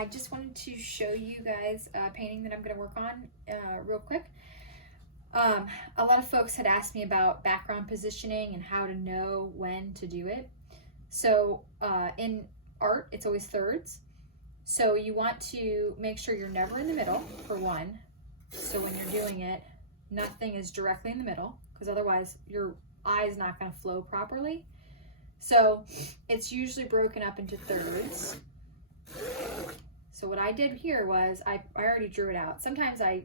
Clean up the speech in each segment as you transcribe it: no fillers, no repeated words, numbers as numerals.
I just wanted to show you guys a painting that I'm going to work on real quick. A lot of folks had asked me about background positioning and how to know when to do it. So in art, it's always thirds. So you want to make sure you're never in the middle, for one. So when you're doing it, nothing is directly in the middle, because otherwise your eye is not going to flow properly. So it's usually broken up into thirds. So what I did here was I already drew it out. Sometimes I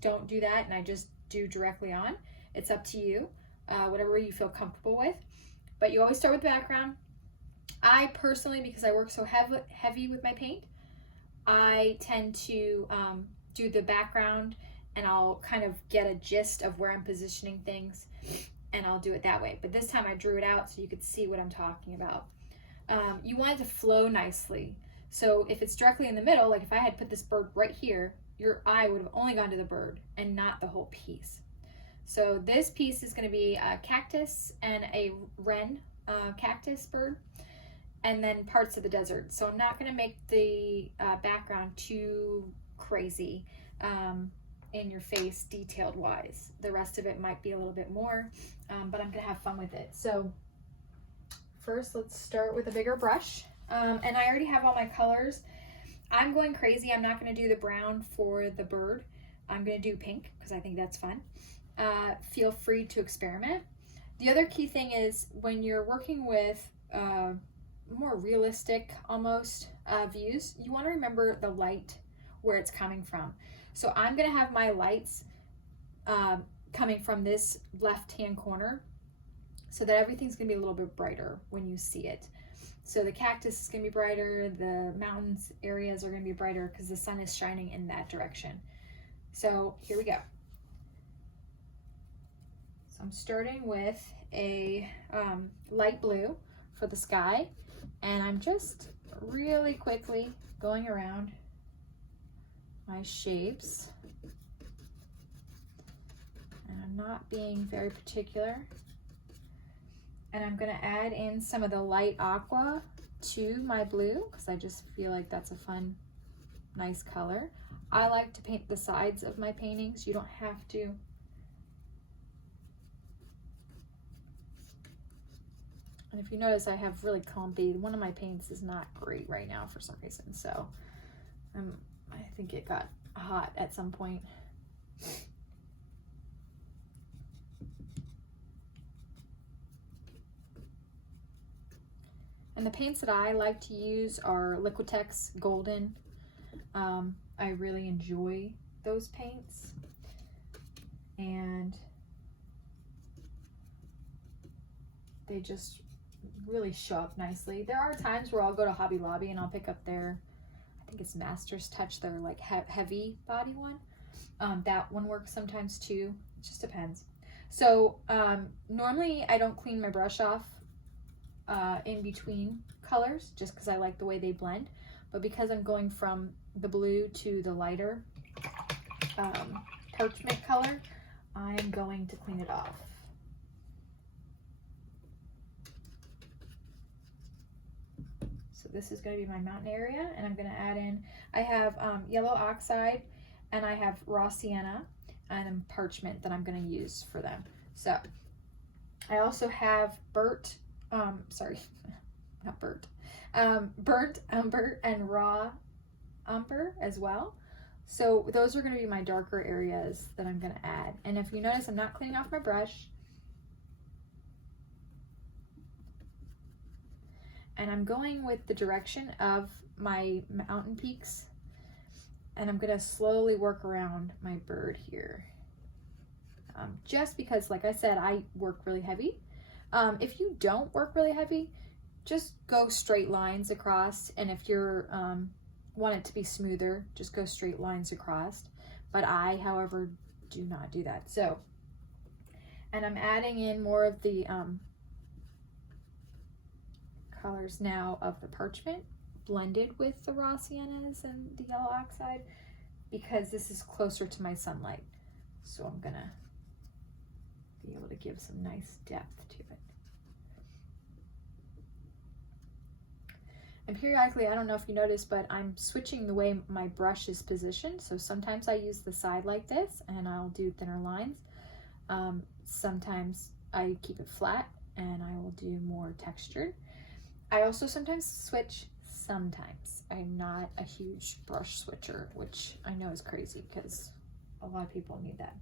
don't do that and I just do directly on. It's up to you, whatever you feel comfortable with. But you always start with the background. I personally, because I work so heavy with my paint, I tend to do the background and I'll kind of get a gist of where I'm positioning things and I'll do it that way. But this time I drew it out so you could see what I'm talking about. You want it to flow nicely. So if it's directly in the middle, like if I had put this bird right here, your eye would have only gone to the bird and not the whole piece. So this piece is going to be a cactus and a wren cactus bird, and then parts of the desert. So I'm not going to make the background too crazy in your face detailed wise. The rest of it might be a little bit more, but I'm going to have fun with it. So first, let's start with a bigger brush. And I already have all my colors. I'm going crazy. I'm not going to do the brown for the bird. I'm going to do pink because I think that's fun. Feel free to experiment. The other key thing is when you're working with more realistic almost views, you want to remember the light, where it's coming from. So I'm going to have my lights coming from this left-hand corner so that everything's going to be a little bit brighter when you see it. So the cactus is going to be brighter, the mountains areas are going to be brighter because the sun is shining in that direction. So here we go. So I'm starting with a light blue for the sky, and I'm just really quickly going around my shapes. And I'm not being very particular. And I'm gonna add in some of the light aqua to my blue because I just feel like that's a fun, nice color. I like to paint the sides of my paintings. You don't have to. And if you notice, I have really clumpy. One of my paints is not great right now for some reason. So I think it got hot at some point. And the paints that I like to use are Liquitex Golden. I really enjoy those paints. And they just really show up nicely. There are times where I'll go to Hobby Lobby and I'll pick up their, I think it's Master's Touch, their like heavy body one. That one works sometimes too. It just depends. So normally I don't clean my brush off in between colors just because I like the way they blend, but because I'm going from the blue to the lighter parchment color, I'm going to clean it off. So this is going to be my mountain area, and I'm going to add in, I have yellow oxide and I have raw sienna and then parchment that I'm going to use for them. So I also have burnt umber and raw umber as well. So those are going to be my darker areas that I'm going to add. And if you notice, I'm not cleaning off my brush. And I'm going with the direction of my mountain peaks. And I'm going to slowly work around my bird here. Just because, like I said, I work really heavy. If you don't work really heavy, just go straight lines across. And if you're want it to be smoother, just go straight lines across. But I, however, do not do that. So, and I'm adding in more of the colors now of the parchment blended with the raw siennas and the yellow oxide because this is closer to my sunlight. So I'm gonna be able to give some nice depth to it. And periodically, I don't know if you noticed, but I'm switching the way my brush is positioned. So sometimes I use the side like this and I'll do thinner lines. Sometimes I keep it flat and I will do more textured. I also sometimes switch, sometimes. I'm not a huge brush switcher, which I know is crazy because a lot of people need that.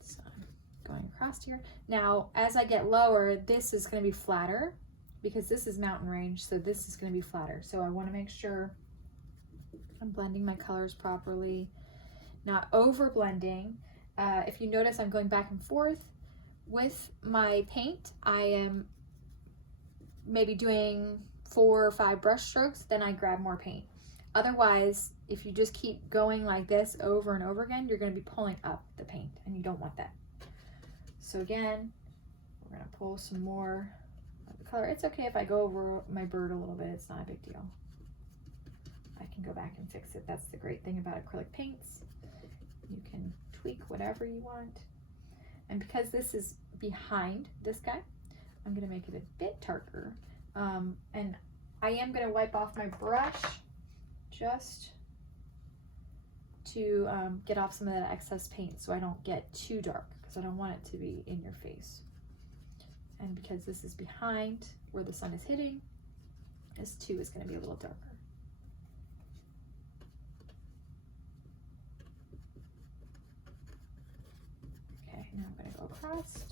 So I'm going across here. Now, as I get lower, this is going to be flatter because this is mountain range, so this is going to be flatter. So I want to make sure I'm blending my colors properly, not over blending. If you notice, I'm going back and forth with my paint. I am maybe doing 4 or 5 brush strokes, then I grab more paint. Otherwise, if you just keep going like this over and over again, you're going to be pulling up the paint, and you don't want that. So again, we're going to pull some more of the color. It's okay if I go over my bird a little bit. It's not a big deal. I can go back and fix it. That's the great thing about acrylic paints. You can tweak whatever you want. And because this is behind this guy, I'm going to make it a bit darker. And I am going to wipe off my brush just to get off some of that excess paint so I don't get too dark, because I don't want it to be in your face. And because this is behind where the sun is hitting, this too is going to be a little darker. Okay, now I'm going to go across.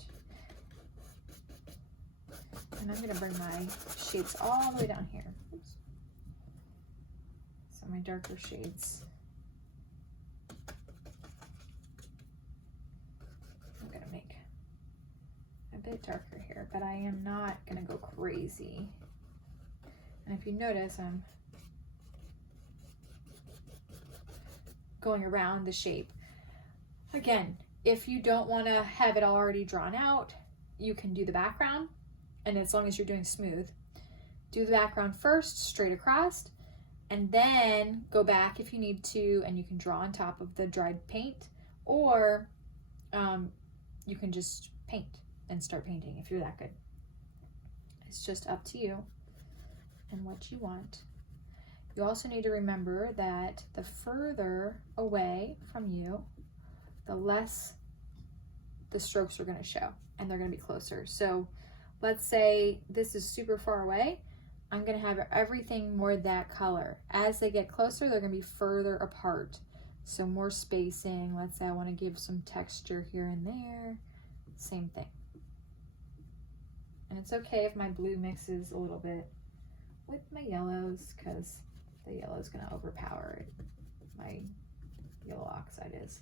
And I'm going to bring my shades all the way down here. Oops. So my darker shades. I'm going to make a bit darker here, but I am not going to go crazy. And if you notice, I'm going around the shape. Again, if you don't want to have it already drawn out, you can do the background. And as long as you're doing smooth, do the background first, straight across, and then go back if you need to, and you can draw on top of the dried paint, or you can just paint and start painting if you're that good. It's just up to you and what you want. You also need to remember that the further away from you, the less the strokes are going to show, and they're going to be closer. So let's say this is super far away. I'm going to have everything more that color. As they get closer, they're going to be further apart. So more spacing. Let's say I want to give some texture here and there. Same thing. And it's okay if my blue mixes a little bit with my yellows, because the yellow is going to overpower it. My yellow oxide is.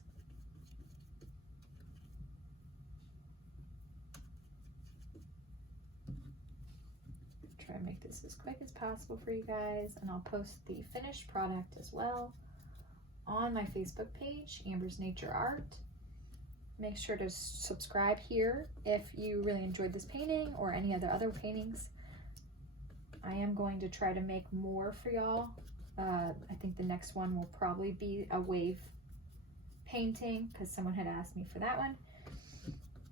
Try to make this as quick as possible for you guys, and I'll post the finished product as well on my Facebook page, Amber's Nature Art. Make sure to subscribe here if you really enjoyed this painting or any other paintings. I am going to try to make more for y'all. I think the next one will probably be a wave painting, because someone had asked me for that one.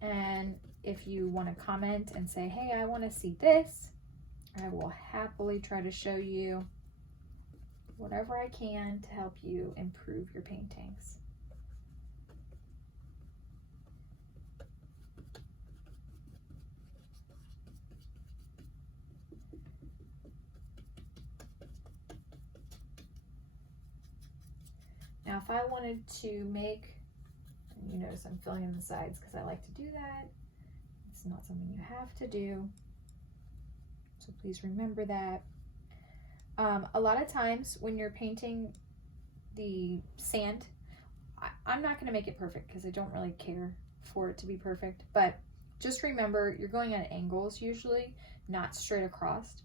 And if you want to comment and say, hey, I want to see this, I will happily try to show you whatever I can to help you improve your paintings. Now, if I wanted to make, and you notice I'm filling in the sides because I like to do that. It's not something you have to do. So please remember that. A lot of times when you're painting the sand, I'm not going to make it perfect because I don't really care for it to be perfect. But just remember, you're going at angles usually, not straight across.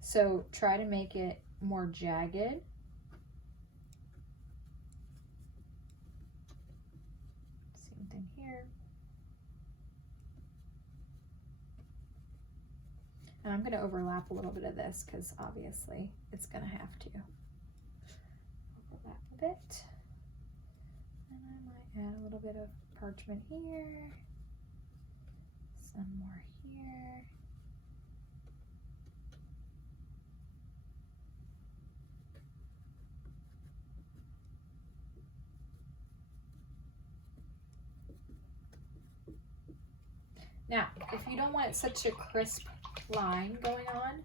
So try to make it more jagged. Same thing here. And I'm going to overlap a little bit of this because obviously it's going to have to. Overlap a bit. And I might add a little bit of parchment here. Some more here. Now, if you don't want such a crisp line going on,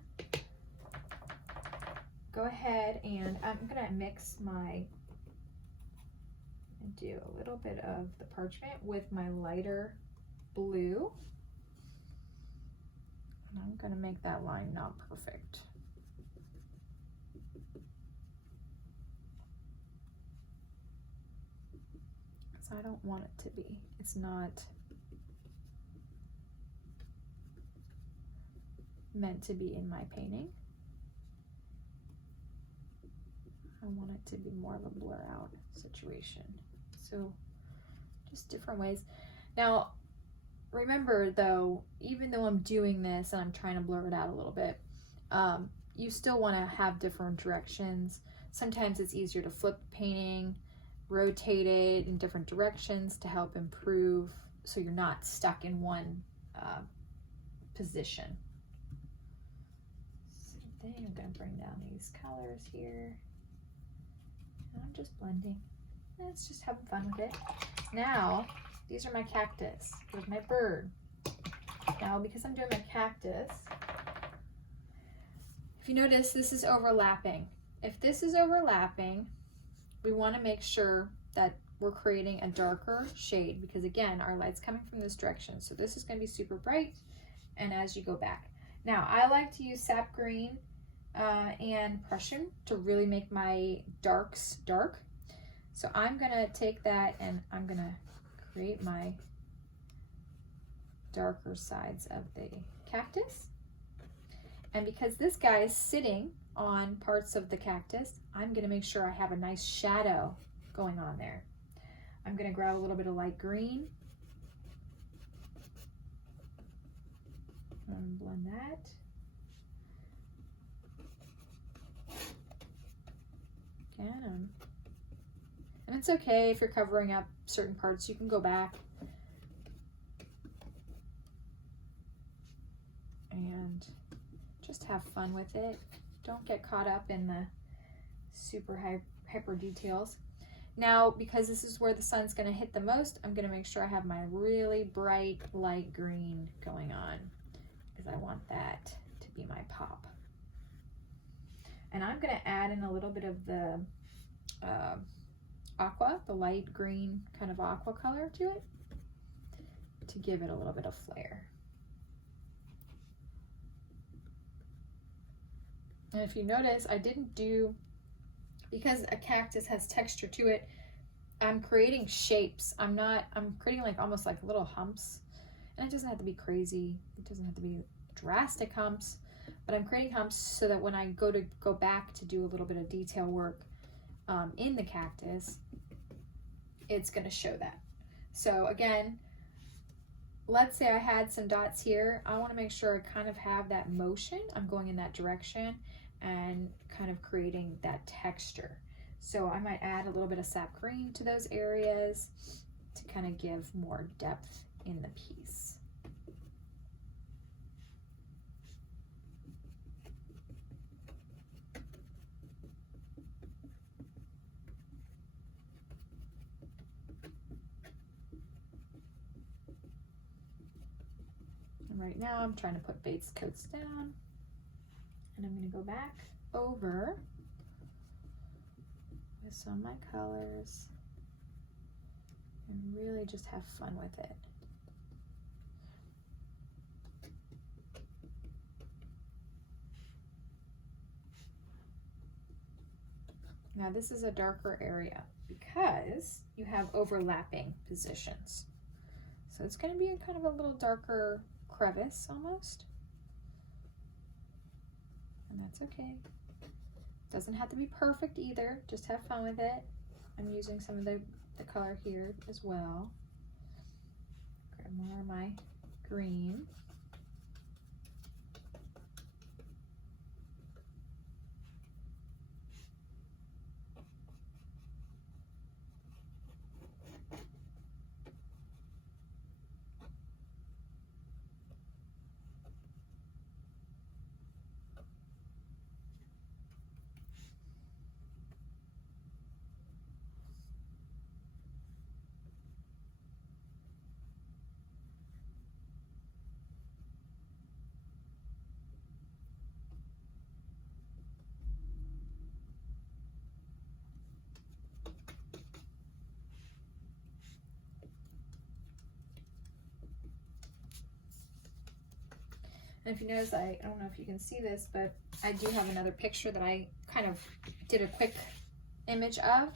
go ahead and I'm gonna mix and do a little bit of the parchment with my lighter blue. And I'm gonna make that line not perfect. Because I don't want it to be. It's not meant to be in my painting. I want it to be more of a blur out situation. So just different ways. Now, remember though, even though I'm doing this and I'm trying to blur it out a little bit, you still want to have different directions. Sometimes it's easier to flip the painting, rotate it in different directions to help improve so you're not stuck in one position. Same thing, I'm going to bring down these colors here. And I'm just blending. Let's just have fun with it. Now, these are my cactus. There's my bird. Now, because I'm doing my cactus, if you notice, this is overlapping. If this is overlapping, we want to make sure that we're creating a darker shade because again, our light's coming from this direction. So this is going to be super bright. And as you go back. Now, I like to use sap green and Prussian to really make my darks dark. So I'm going to take that and I'm going to create my darker sides of the cactus. And because this guy is sitting on parts of the cactus, I'm going to make sure I have a nice shadow going on there. I'm going to grab a little bit of light green and blend that. Again, and it's okay if you're covering up certain parts, you can go back and just have fun with it. Don't get caught up in the super hyper details. Now, because this is where the sun's going to hit the most, I'm going to make sure I have my really bright light green going on because I want that to be my pop. And I'm going to add in a little bit of the Aqua, the light green kind of aqua color to it to give it a little bit of flair. And if you notice, I didn't do, because a cactus has texture to it, I'm creating shapes. I'm creating like almost like little humps. And it doesn't have to be crazy. It doesn't have to be drastic humps, but I'm creating humps so that when I go back to do a little bit of detail work in the cactus, it's going to show that. So again, let's say I had some dots here. I want to make sure I kind of have that motion. I'm going in that direction and kind of creating that texture. So I might add a little bit of sap green to those areas to kind of give more depth in the piece. And right now I'm trying to put base coats down, and I'm going to go back over with some of my colors and really just have fun with it. Now this is a darker area because you have overlapping positions. So it's going to be a kind of a little darker crevice almost. And that's okay. Doesn't have to be perfect either, just have fun with it. I'm using some of the color here as well. Grab more of my green. And if you notice, I don't know if you can see this, but I do have another picture that I kind of did a quick image of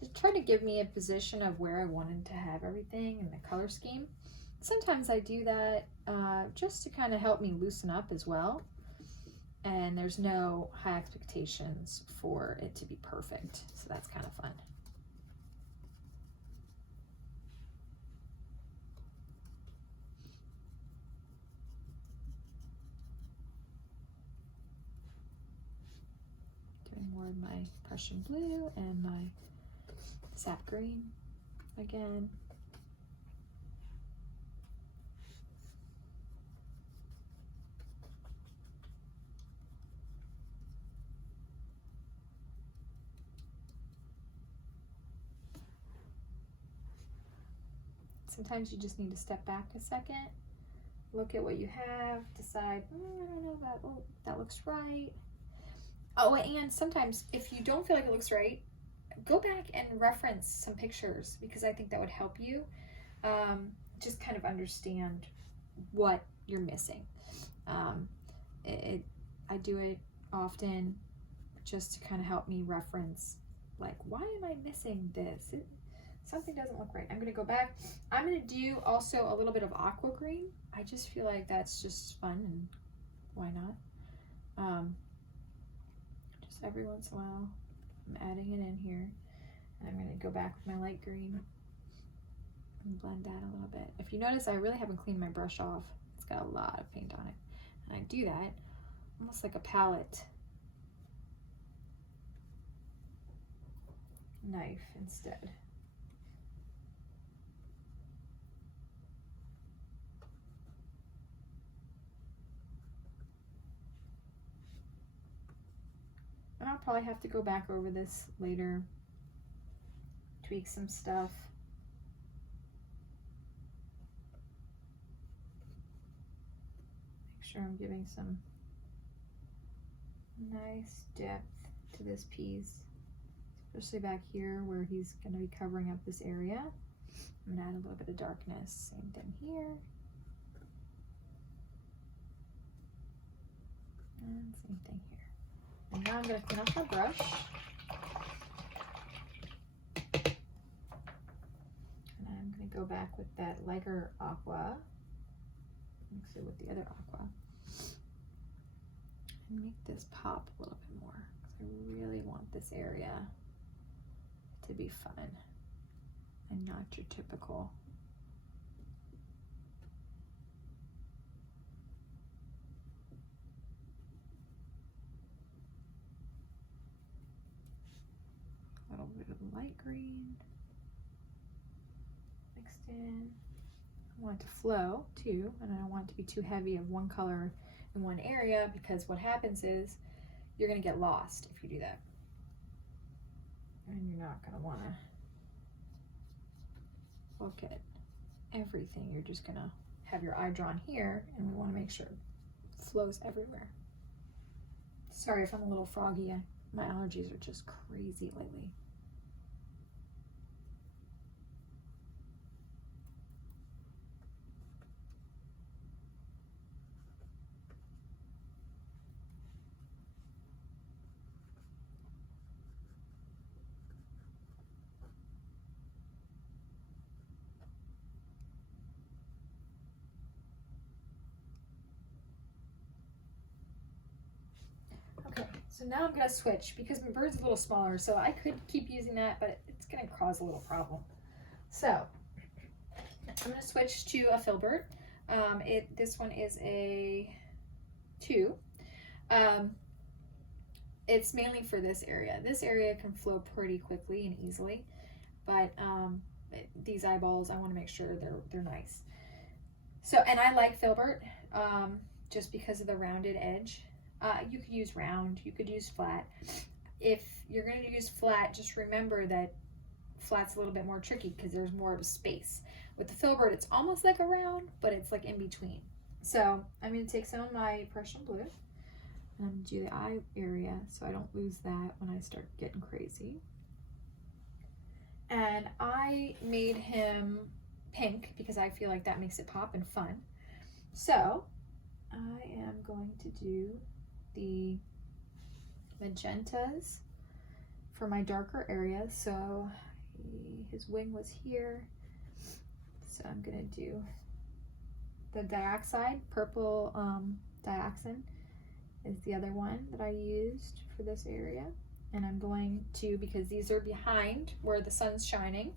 to try to give me a position of where I wanted to have everything and the color scheme. Sometimes I do that just to kind of help me loosen up as well. And there's no high expectations for it to be perfect. So that's kind of fun. Doing more of my Prussian blue and my sap green again. Sometimes you just need to step back a second, look at what you have, decide, I don't know that, oh, that looks right. Oh, and sometimes if you don't feel like it looks right, go back and reference some pictures, because I think that would help you just kind of understand what you're missing. I do it often just to kind of help me reference, like, why am I missing this? Something doesn't look right. I'm going to go back. I'm going to do also a little bit of aqua green. I just feel like that's just fun, and why not? Just every once in a while, I'm adding it in here. And I'm going to go back with my light green and blend that a little bit. If you notice, I really haven't cleaned my brush off. It's got a lot of paint on it. And I do that almost like a palette knife instead. And I'll probably have to go back over this later, tweak some stuff. Make sure I'm giving some nice depth to this piece, especially back here where he's going to be covering up this area. I'm going to add a little bit of darkness. Same thing here. And same thing here. And now I'm going to clean off my brush. And I'm going to go back with that lighter aqua. Mix it with the other aqua. And make this pop a little bit more, because I really want this area to be fun and not your typical little bit of light green mixed in. I want it to flow too, and I don't want it to be too heavy of one color in one area, because what happens is you're going to get lost if you do that. And you're not going to want to look at everything. You're just going to have your eye drawn here, and we want to make sure it flows everywhere. Sorry if I'm a little froggy. My allergies are just crazy lately. Okay, so now I'm going to switch, because my bird's a little smaller, so I could keep using that, but it's going to cause a little problem. So I'm going to switch to a filbert. This one is a 2. It's mainly for this area. This area can flow pretty quickly and easily, but these eyeballs, I want to make sure they're nice. So, and I like filbert just because of the rounded edge. You could use round, you could use flat. If you're going to use flat, just remember that flat's a little bit more tricky because there's more of a space. With the filbert, it's almost like a round, but it's like in between. So I'm going to take some of my Prussian blue and I'm going to do the eye area so I don't lose that when I start getting crazy. And I made him pink because I feel like that makes it pop and fun. So I am going to do the magentas for my darker areas. So his wing was here. So I'm gonna do the dioxide, purple dioxazine is the other one that I used for this area. And I'm going to, because these are behind where the sun's shining,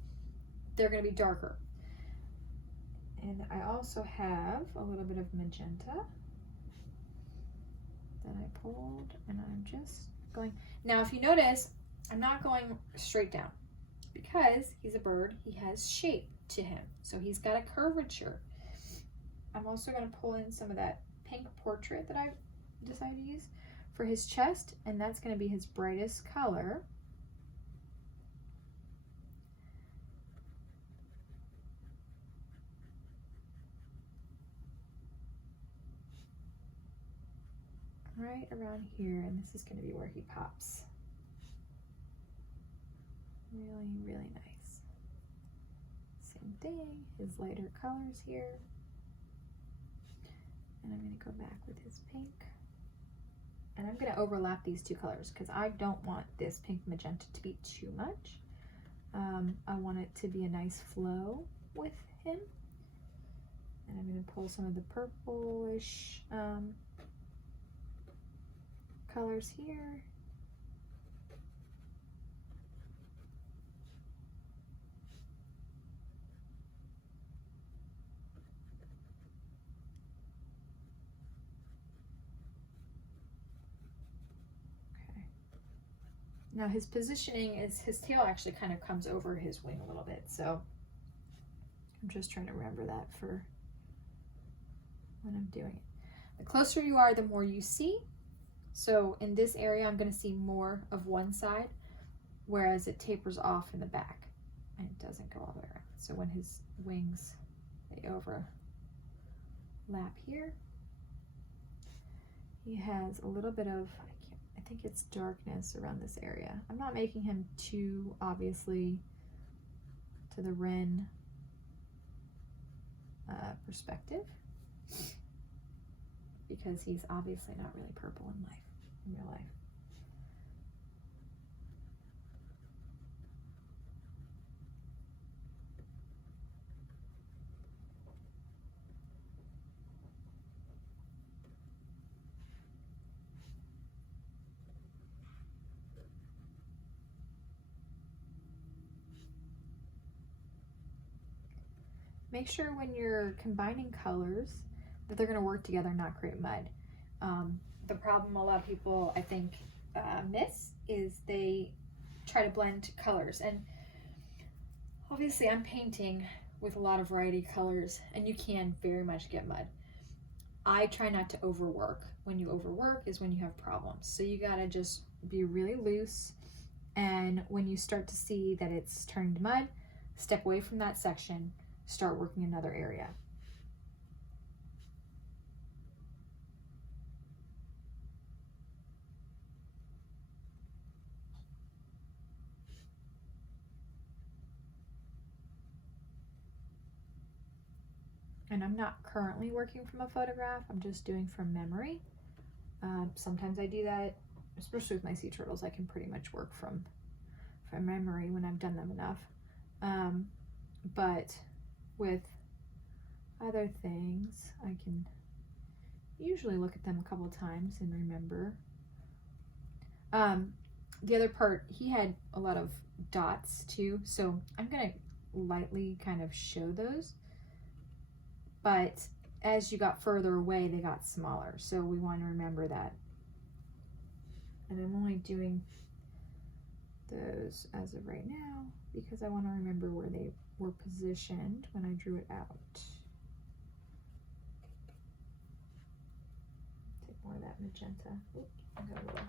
they're gonna be darker. And I also have a little bit of magenta that I pulled, and I'm just going. Now, if you notice, I'm not going straight down because he's a bird. He has shape to him, so he's got a curvature. I'm also going to pull in some of that pink portrait that I decided to use for his chest, and that's going to be his brightest color. Right around here, and this is going to be where he pops. Really, really nice. Same thing, his lighter colors here. And I'm going to go back with his pink. And I'm going to overlap these two colors because I don't want this pink magenta to be too much. I want it to be a nice flow with him. And I'm going to pull some of the purplish colors here. Okay. Now his positioning is, his tail actually kind of comes over his wing a little bit, so I'm just trying to remember that for when I'm doing it. The closer you are, the more you see. So in this area, I'm going to see more of one side, whereas it tapers off in the back and it doesn't go all the way around. So when his wings, they overlap here, he has a little bit of, I think it's darkness around this area. I'm not making him too obviously to the Wren perspective, because he's obviously not really purple in life, in real life. Make sure when you're combining colors that they're going to work together and not create mud. The problem a lot of people, I think, miss is they try to blend colors. And obviously I'm painting with a lot of variety of colors, and you can very much get mud. I try not to overwork. When you overwork is when you have problems. So you got to just be really loose. And when you start to see that it's turning to mud, step away from that section, start working another area. And I'm not currently working from a photograph, I'm just doing from memory. Sometimes I do that, especially with my sea turtles. I can pretty much work from memory when I've done them enough. But with other things, I can usually look at them a couple times and remember. The other part, he had a lot of dots too, so I'm gonna lightly kind of show those. But as you got further away, they got smaller. So we want to remember that. And I'm only doing those as of right now because I want to remember where they were positioned when I drew it out. Take more of that magenta. Oops, I got a little.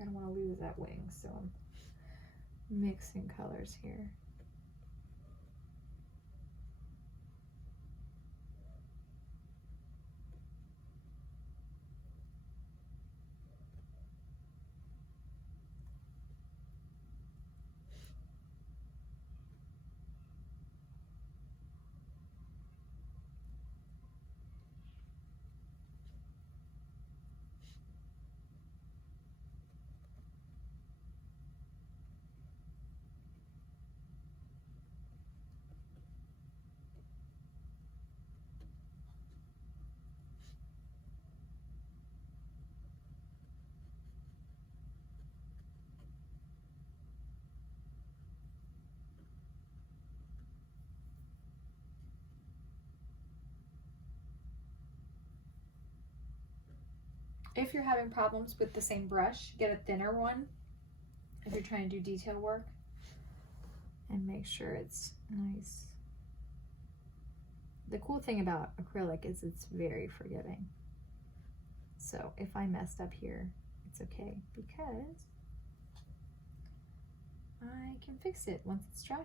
I don't want to lose that wing, so I'm mixing colors here. If you're having problems with the same brush, get a thinner one if you're trying to do detail work, and make sure it's nice. The cool thing about acrylic is it's very forgiving. So if I messed up here, it's okay because I can fix it once it's dry.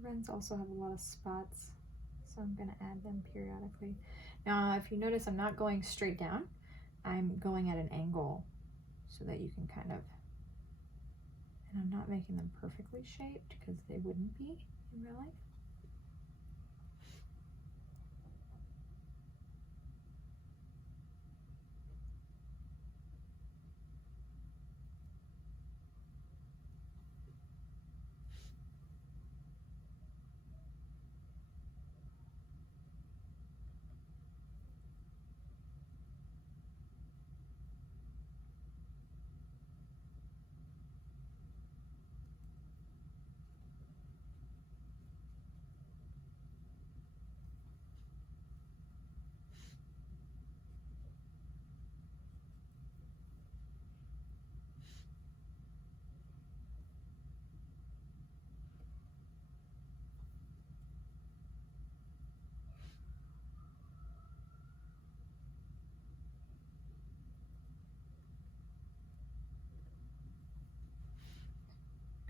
Wrens also have a lot of spots, so I'm going to add them periodically. Now, if you notice, I'm not going straight down. I'm going at an angle so that you can kind of, and I'm not making them perfectly shaped because they wouldn't be in real life.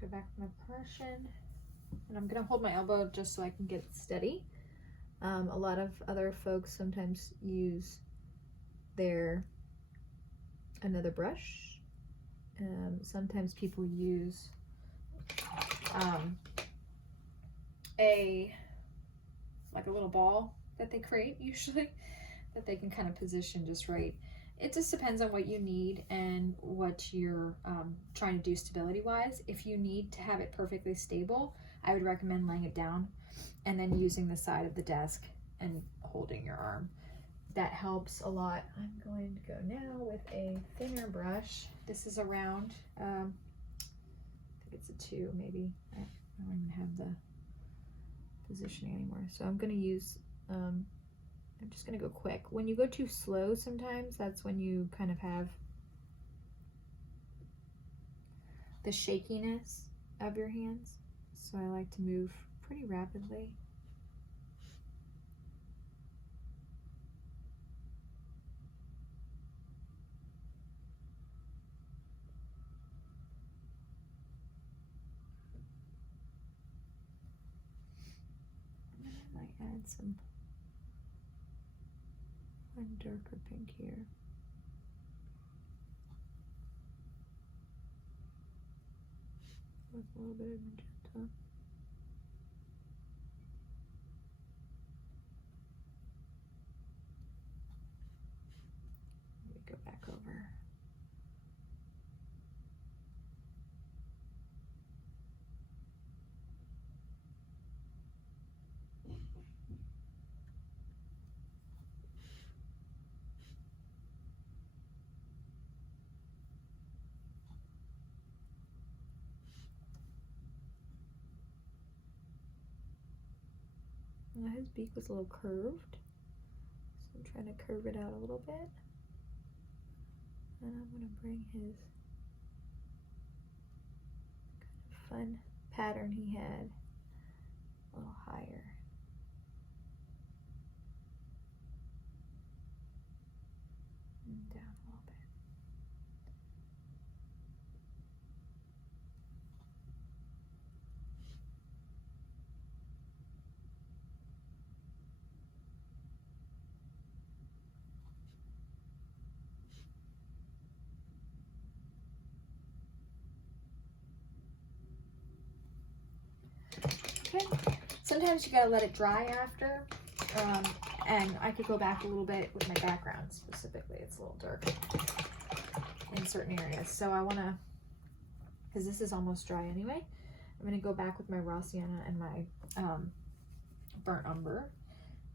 Go back to my Prussian, and I'm gonna hold my elbow just so I can get it steady. A lot of other folks sometimes use another brush. Sometimes people use like a little ball that they create usually that they can kind of position just right. It just depends on what you need and what you're trying to do stability wise. If you need to have it perfectly stable, I would recommend laying it down and then using the side of the desk and holding your arm. That helps a lot. I'm going to go now with a thinner brush. This is a round, I think it's a 2 maybe. I don't even have the positioning anymore. So I'm going to use, I'm just going to go quick. When you go too slow sometimes, that's when you kind of have the shakiness of your hands. So I like to move pretty rapidly. And I might add some One darker pink here. With a little bit of magenta. Let me go back over. Now his beak was a little curved, so I'm trying to curve it out a little bit. And I'm going to bring his kind of fun pattern he had a little higher. And down a little bit. Okay, sometimes you gotta let it dry after, and I could go back a little bit with my background specifically. It's a little dark in certain areas, so I wanna, because this is almost dry anyway, I'm gonna go back with my raw sienna and my burnt umber,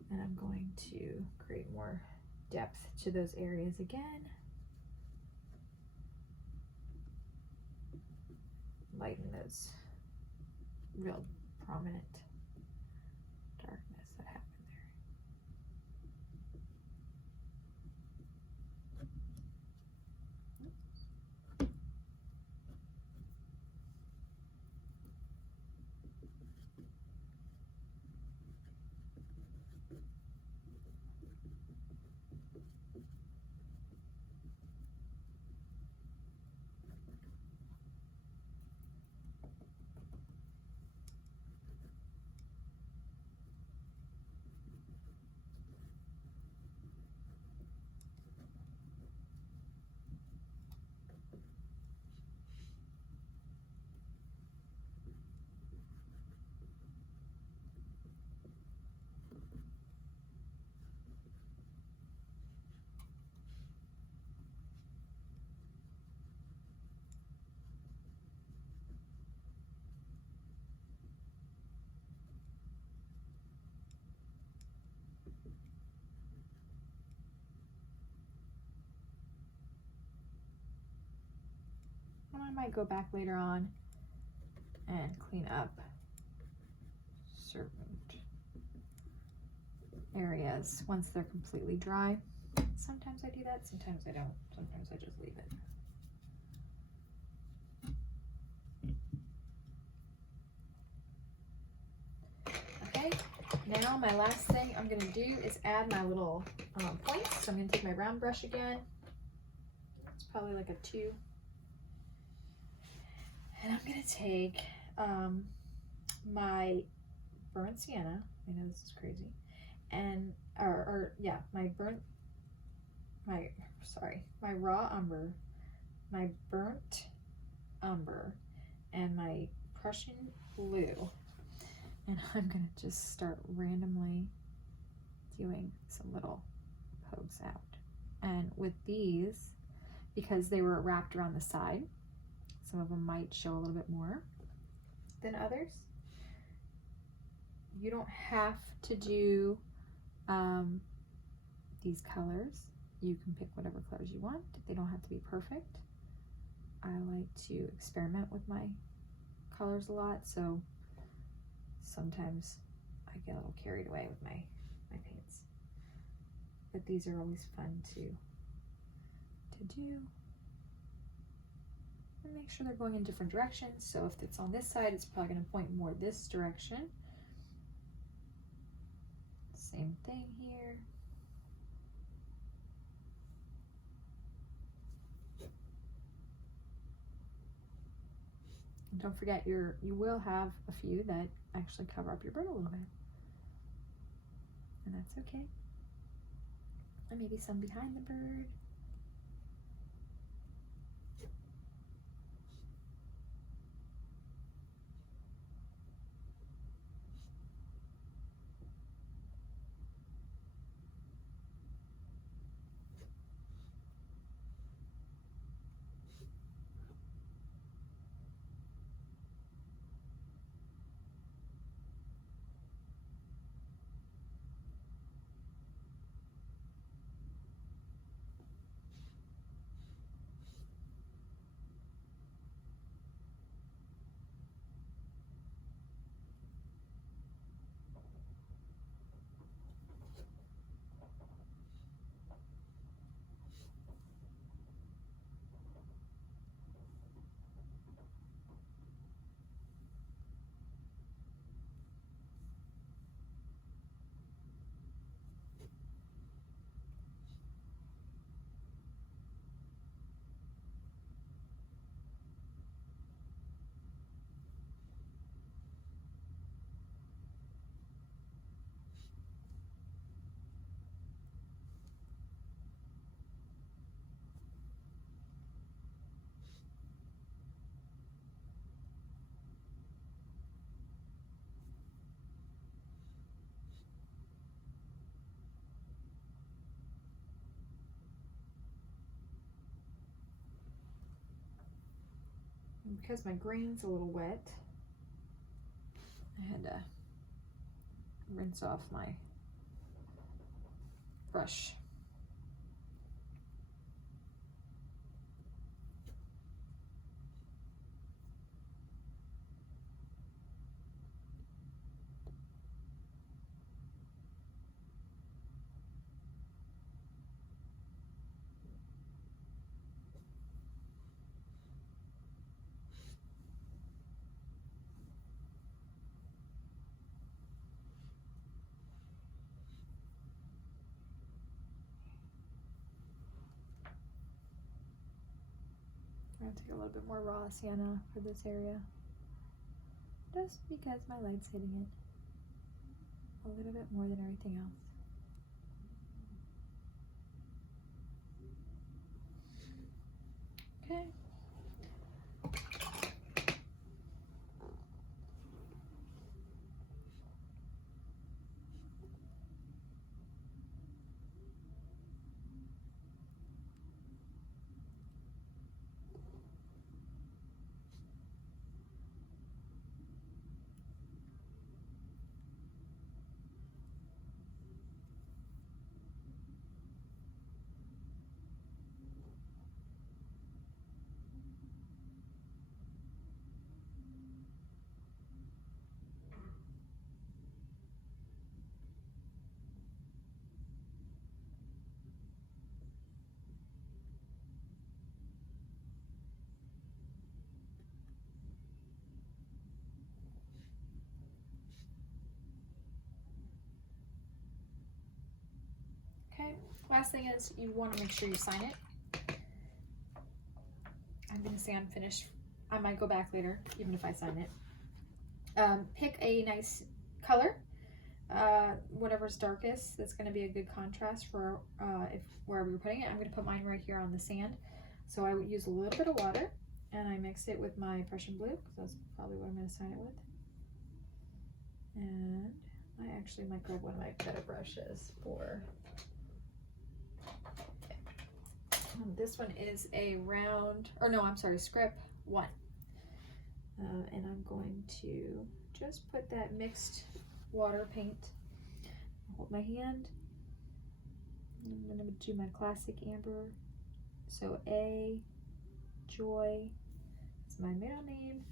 and I'm going to create more depth to those areas again. Lighten those real prominent darkness that happened there. I might go back later on and clean up certain areas once they're completely dry. Sometimes I do that, sometimes I don't. Sometimes I just leave it. Okay, now my last thing I'm gonna do is add my little points. So I'm gonna take my round brush again. It's probably like a 2. And I'm gonna take my burnt sienna. I know this is crazy, and my raw umber, my burnt umber, and my Prussian blue, and I'm gonna just start randomly doing some little pokes out. And with these, because they were wrapped around the side, some of them might show a little bit more than others. You don't have to do these colors. You can pick whatever colors you want. They don't have to be perfect. I like to experiment with my colors a lot, so sometimes I get a little carried away with my paints. But these are always fun to do. And make sure they're going in different directions. So if it's on this side, it's probably going to point more this direction. Same thing here. And don't forget, you will have a few that actually cover up your bird a little bit, and that's okay. And maybe some behind the bird. And because my grain's a little wet, I had to rinse off my brush. I'm gonna take a little bit more raw sienna for this area, just because my light's hitting it a little bit more than everything else. Okay. Okay, last thing is you want to make sure you sign it. I'm going to say I'm finished. I might go back later, even if I sign it. Pick a nice color, whatever's darkest. That's going to be a good contrast for wherever you're putting it. I'm going to put mine right here on the sand. So I would use a little bit of water, and I mix it with my Prussian blue, because that's probably what I'm going to sign it with. And I actually might grab one of my better brushes for... this one is a round, or no, I'm sorry, script 1. And I'm going to just put that mixed water paint, hold my hand. I'm going to do my classic amber. So A, Joy is my middle name,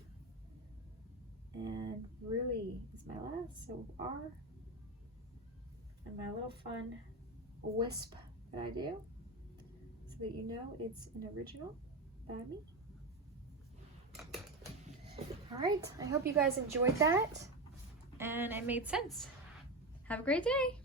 and Rui is my last, so R, and my little fun wisp that I do, so that you know it's an original by me. All right, I hope you guys enjoyed that and it made sense. Have a great day.